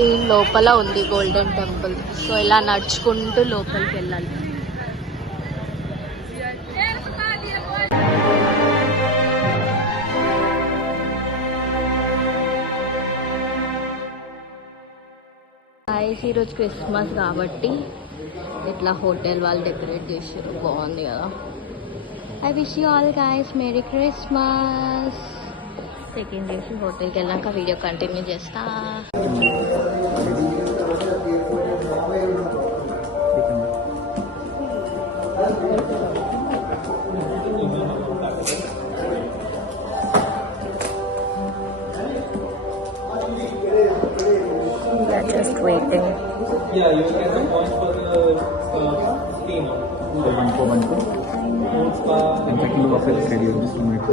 దీని లోపల ఉంది గోల్డెన్ టెంపుల్. సో ఇలా నడుచుకుంటూ లోపలికి వెళ్ళాలి. ఈరోజు క్రిస్మస్ కాబట్టి ఇట్లా హోటల్ వాళ్ళు డెకరేట్ చేసారు, బాగుంది కదా. I wish you all guys merry Christmas. Second day హోటల్కి వెళ్ళాక వీడియో కంటిన్యూ చేస్తా. Just waiting. Yeah, you get the points for the team. So 1 for 1 for. I'm checking the office schedule just a minute. So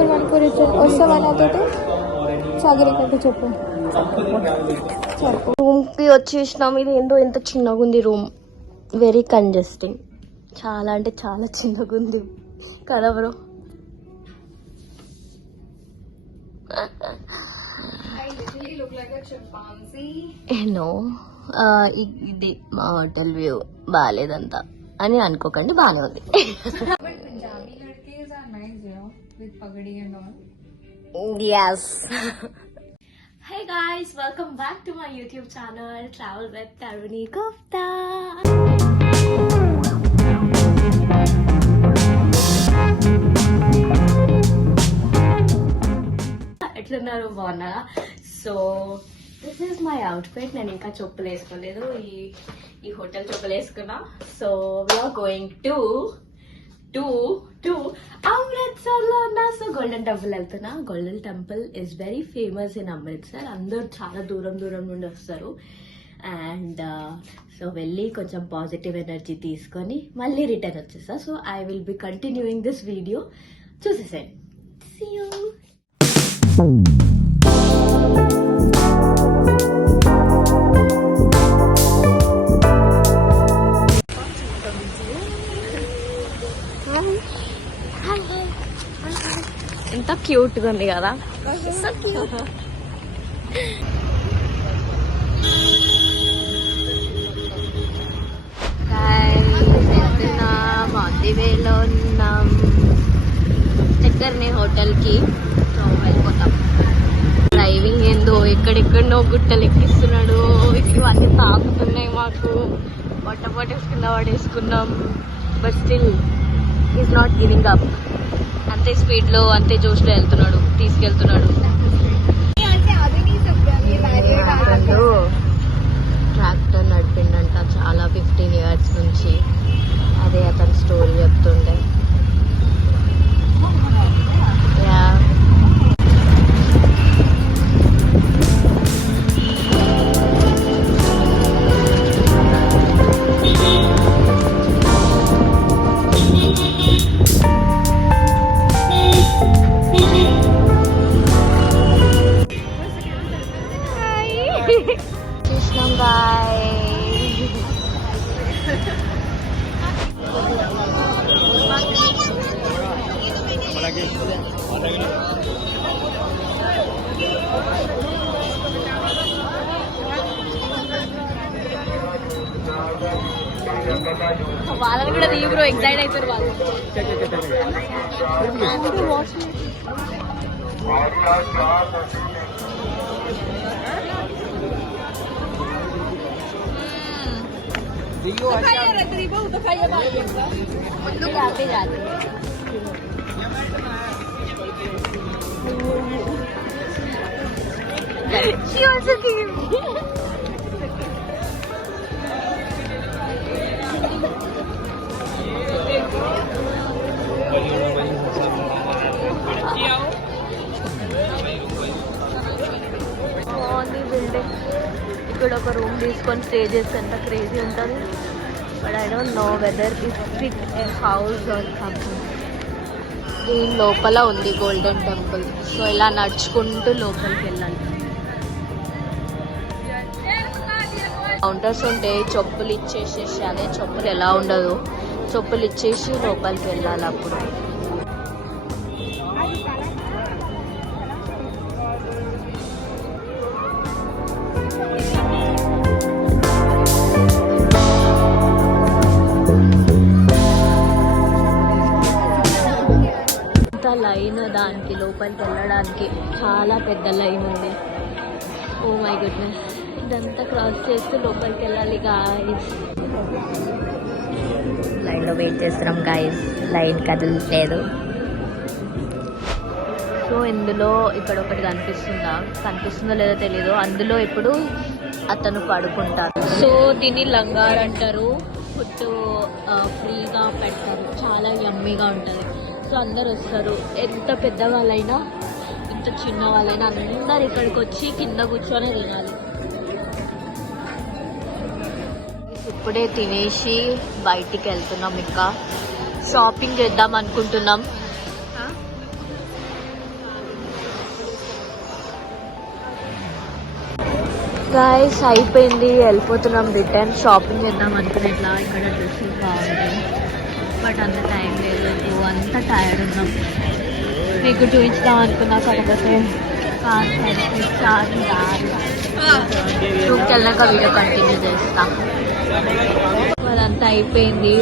1414 వస్తామని అతోటి సాగరి కట్టు చెప్పు. రూమ్కి వచ్చేసినాం. ఇది ఏంటో ఎంత చిన్నగా ఉంది రూమ్, వెరీ కంజెస్టింగ్. చాలా అంటే చాలా చిన్నగా ఉంది కదా బ్రో. నో, ఇది మా హోటల్ వ్యూ బాగాలేదంతా అని అనుకోకండి, బాగానే ఉంది. Yes. Hey guys, welcome back to my YouTube channel Travel with Taruni Gupta. ఎట్లున్నారు, బాగున్నారా? So this is my outfit. నేను ఇంకా చెప్పులు వేసుకోలేదు, ఈ హోటల్ చెప్పులు వేసుకున్నా. So we are going to Amritsar లో ఉన్నా. సో గోల్డెన్ టెంపుల్ వెళ్తున్నా. Golden temple is very famous in Amritsar. అందరూ చాలా దూరం నుండి వస్తారు. అండ్ సో వెళ్ళి కొంచెం పాజిటివ్ ఎనర్జీ తీసుకొని మళ్ళీ రిటర్న్ వచ్చేస్తా. So I will be continuing this video, చూసేసేయండి. See you. ఎంత క్యూట్ గా ఉంది కదా. మాదివేలో ఉన్నాం, దగ్గరనే హోటల్ కి. సో వెళ్ళిపోతాం. డ్రైవింగ్ ఏందో ఎక్కడెక్కడనో గుట్టలు ఎక్కిస్తున్నాడు. ఇవన్నీ తాకుతున్నాయి మాకు. పొట్టపొట్టేసి కింద పడేసుకున్నాం. But still is not giving up. అంతే స్పీడ్ లో, అంతే జోష్ లో వెళ్తున్నాడు, తీసుకెళ్తున్నాడు. ట్రాక్టర్ నడిపిండంట చాలా 15 years నుంచి. అదే అతను స్టోరీ చెప్తుండే. కృష్ణం బాయ్. వాళ్ళని కూడా దిగు బ్రో, ఎక్సైట్ అవుతారు వాళ్ళు. ముందు जाते जाते she also came. బిల్డింగ్ ఇక్కడ ఒక రూమ్ తీసుకొని స్టే చేస్తే ఎంత క్రేజీ ఉంటుంది. But I don't know whether it A house or something. దీని లోపల ఉంది గోల్డెన్ టెంపుల్. సో ఇలా నడుచుకుంటూ లోపలికి వెళ్ళాలి. కౌంటర్స్ ఉంటాయి, చెప్పులు ఇచ్చేసేసి, అదే చెప్పులు ఎలా ఉండదు, చెప్పులు ఇచ్చేసి లోపలికి వెళ్ళాలి. అప్పుడు లైన్ దానికి లోపలికి వెళ్ళడానికి, చాలా పెద్ద లైన్ ఉంది. ఓ మై గుడ్నెస్, ఇదంతా క్రాస్ చేస్తూ లోపలికి వెళ్ళాలి గాయస్. లైన్లో వెయిట్ చేస్తున్నాం గాయస్, లైన్ కదలట్లేదు. సో ఇందులో ఇక్కడ ఒకటి కనిపిస్తుందో లేదో తెలీదు. అందులో ఇప్పుడు అతను పడుకుంటారు. సో దీన్ని లంగార్ అంటారు. ఫుడ్ ఫ్రీగా పెడతారు, చాలా యమ్మీగా ఉంటుంది. సో అందరు వస్తారు, ఎంత పెద్దవాళ్ళైనా ఎంత చిన్న వాళ్ళైనా అందరు ఇక్కడికి వచ్చి కింద కూర్చొని తినాలి. ఇప్పుడే తినేసి బయటికి వెళ్తున్నాం, ఇంకా షాపింగ్ చేద్దాం అనుకుంటున్నాం. గాయస్ అయిపోయింది, వెళ్ళిపోతున్నాం రిటర్న్. షాపింగ్ చేద్దాం అనుకునేట్లా ఇక్కడ డ్రెస్సెస్ బాగుంటాయి, బట్ అంత టైం లేదు, అంత టైర్డ్ ఉన్నాం. మీకు చూపించుదాం అనుకున్నా, కాకపోతే రూమ్కి వెళ్ళాక వీడియో కంటిన్యూ చేస్తా. అదంతా అయిపోయింది,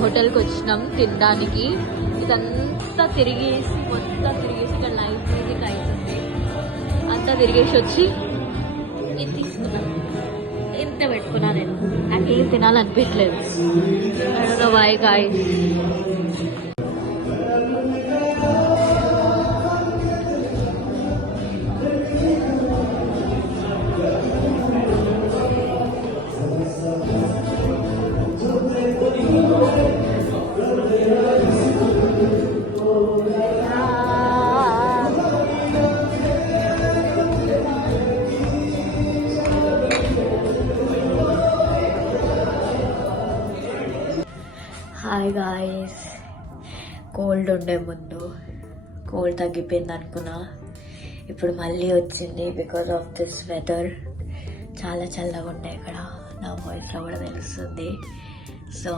హోటల్కి వచ్చినాం తినడానికి. ఇదంతా తిరిగేసి ఇక్కడ లైఫ్ మ్యూజిక్ అవుతుంది. అంతా తిరిగేసి వచ్చి ఇది తీసుకున్నాను, ఎంత పెట్టుకున్నా నేను. నాకేం తినాలనిపించలేదు. Why guys. Hi guys, cold ఉండే ముందు కోల్డ్ తగ్గిపోయింది అనుకున్నా, ఇప్పుడు మళ్ళీ వచ్చింది బికాజ్ ఆఫ్ దిస్ వెదర్. చాలా చల్లగా ఉండే ఇక్కడ, నా వాయిస్లో కూడా తెలుస్తుంది. So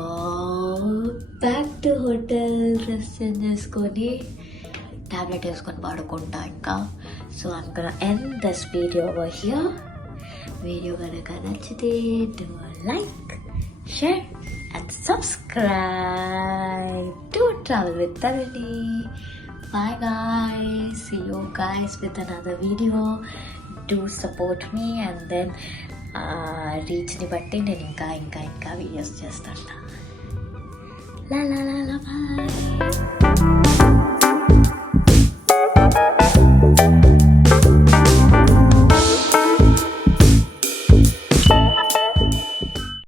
back to hotel, dress change చేసుకొని టాబ్లెట్ వేసుకొని పడుకుంటా ఇంకా. సో అనుకున్నా end this video over here. Video కనుక నచ్చితే do like, share and subscribe to Travel with Taruni. Bye guys, see you guys with another video. Do support me and then reach ni batti nenu ఇంకా videos చేస్తాను. La la la la, bye.